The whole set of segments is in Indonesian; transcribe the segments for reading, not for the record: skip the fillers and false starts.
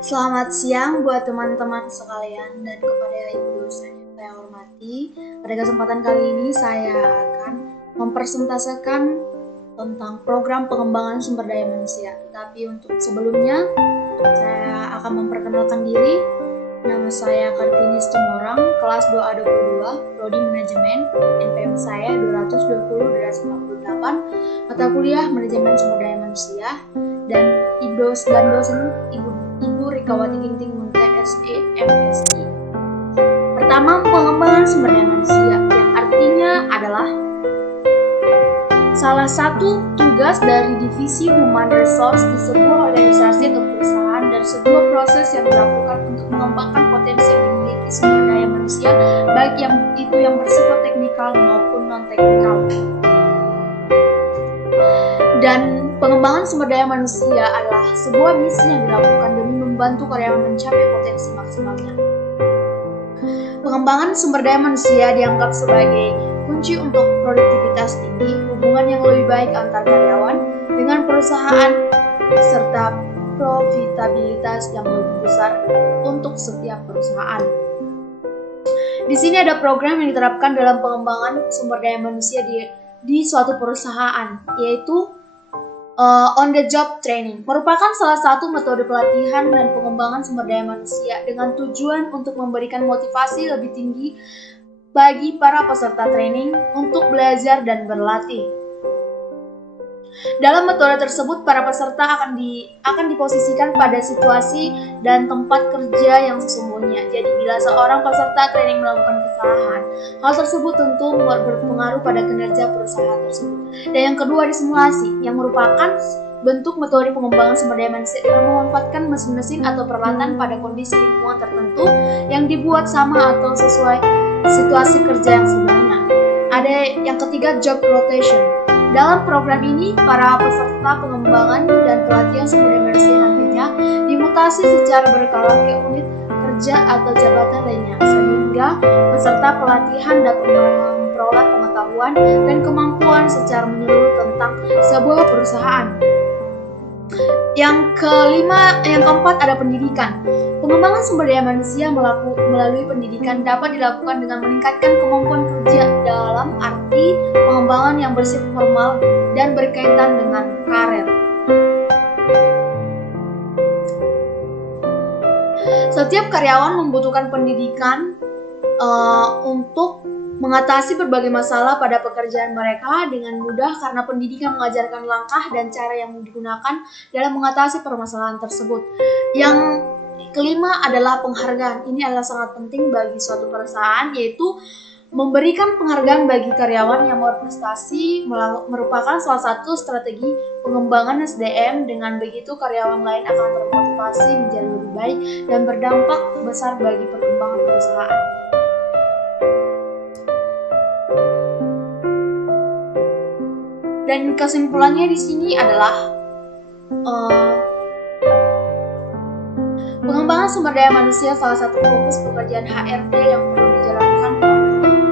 Selamat siang buat teman-teman sekalian dan kepada ibu dosen yang saya hormati. Pada kesempatan kali ini saya akan mempresentasikan tentang program pengembangan sumber daya manusia. Tapi untuk sebelumnya, saya akan memperkenalkan diri. Nama saya Kartini Tumorang, kelas 2A22, Prodi Manajemen, NPM saya 220-48, mata kuliah Manajemen Sumber Daya Manusia, dan dosen Ibu Rikawati Ginting Munte SE MSI. Pertama, pengembangan sumber daya manusia, yang artinya adalah salah satu tugas dari divisi Human Resource di sebuah organisasi atau perusahaan dan sebuah proses yang dilakukan untuk mengembangkan potensi yang dimiliki sumber daya manusia, baik yang bersifat teknikal maupun non-teknikal. Dan pengembangan sumber daya manusia adalah sebuah misi yang dilakukan demi membantu karyawan mencapai potensi maksimalnya. Pengembangan sumber daya manusia dianggap sebagai kunci untuk produktivitas tinggi, hubungan yang lebih baik antar karyawan dengan perusahaan, serta profitabilitas yang lebih besar untuk setiap perusahaan. Di sini ada program yang diterapkan dalam pengembangan sumber daya manusia di suatu perusahaan, yaitu on the job training merupakan salah satu metode pelatihan dan pengembangan sumber daya manusia dengan tujuan untuk memberikan motivasi lebih tinggi bagi para peserta training untuk belajar dan berlatih. Dalam metode tersebut, para peserta akan diposisikan pada situasi dan tempat kerja yang sesungguhnya. Jadi, bila seorang peserta training melakukan kesalahan, hal tersebut tentu berpengaruh pada kinerja perusahaan tersebut. Dan yang kedua, disimulasi, yang merupakan bentuk metode pengembangan sumber daya manusia dengan memanfaatkan mesin-mesin atau peralatan pada kondisi lingkungan tertentu yang dibuat sama atau sesuai situasi kerja yang sebenarnya. Ada yang ketiga, job rotation. Dalam program ini, para peserta pengembangan dan pelatihan sumber daya manusia nantinya dimutasi secara berkala ke unit kerja atau jabatan lainnya, sehingga peserta pelatihan dapat memperoleh pengetahuan dan kemampuan secara menyeluruh tentang sebuah perusahaan. Yang keempat ada pendidikan. Pengembangan sumber daya manusia melalui pendidikan dapat dilakukan dengan meningkatkan kemampuan kerja dalam arti pengembangan yang bersifat formal dan berkaitan dengan karir. Setiap karyawan membutuhkan pendidikan untuk mengatasi berbagai masalah pada pekerjaan mereka dengan mudah karena pendidikan mengajarkan langkah dan cara yang digunakan dalam mengatasi permasalahan tersebut. Yang kelima adalah penghargaan. Ini adalah sangat penting bagi suatu perusahaan, yaitu memberikan penghargaan bagi karyawan yang berprestasi merupakan salah satu strategi pengembangan SDM. Dengan begitu, karyawan lain akan termotivasi menjadi lebih baik dan berdampak besar bagi perkembangan perusahaan. Dan kesimpulannya di sini adalah pengembangan sumber daya manusia salah satu fokus pekerjaan HRD yang perlu dijalankan.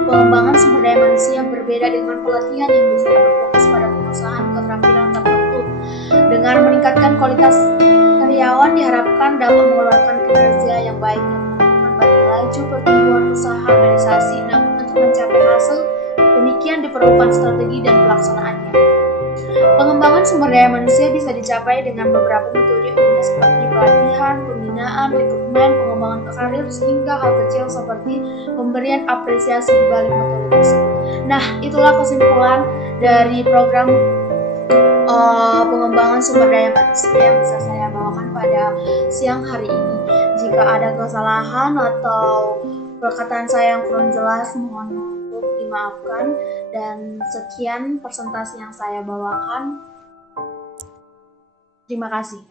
Pengembangan sumber daya manusia berbeda dengan pelatihan yang biasanya berfokus pada pengusahaan keterampilan tertentu. Dengan meningkatkan kualitas karyawan diharapkan dapat mengeluarkan kinerja yang baik yang menentukan bagi laju pertumbuhan usaha organisasi. Namun untuk mencapai hasil demikian diperlukan strategi dan pelaksanaannya. Pengembangan sumber daya manusia bisa dicapai dengan beberapa metode umumnya seperti pelatihan, pembinaan, rekrutmen, pengembangan karir, hingga hal kecil seperti pemberian apresiasi di balik metode tersebut. Nah, itulah kesimpulan dari program pengembangan sumber daya manusia yang bisa saya bawakan pada siang hari ini. Jika ada kesalahan atau perkataan saya yang kurang jelas, mohon untuk dimaafkan. Dan sekian presentasi yang saya bawakan. Terima kasih.